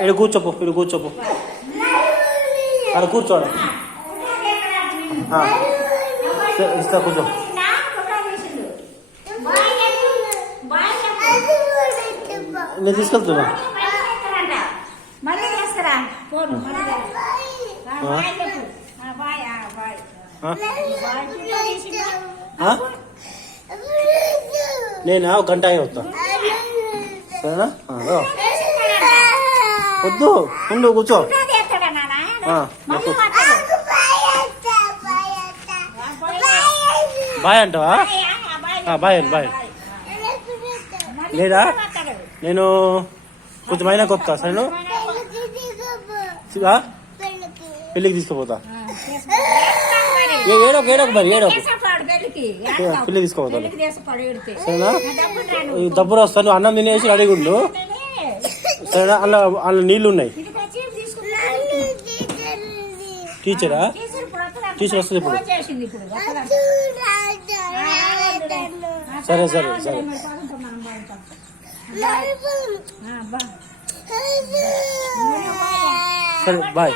ఇక్కడ కూర్చోపో, ఇక్కడ కూర్చోపో, అక్కడ కూర్చోండి. ఇస్తా కూర్చో. నేను తీసుకెళ్తున్నా. నేనా ఒక గంట అయ్యి వస్తా, సరేనా? వద్దు, ఉండు, కూర్చో. బాయ్ అంటావా? Bye bye. లేదా నేను కొంచెం అయినా కొత్తా, సరేనా? పెళ్ళికి తీసుకుపోతా. ఏడోకు ఏడోకు మరి, ఏడోకు. పెళ్ళి తీసుకోపోతాను, సరేనా? డబ్బులు వస్తాను. అన్నం తినేసి అడిగుండు, సరేనా? అలా నీళ్ళు ఉన్నాయి. టీచరా? టీచర్ వస్తుంది ఇప్పుడు. సరే సరే సరే సరే, బాయ్.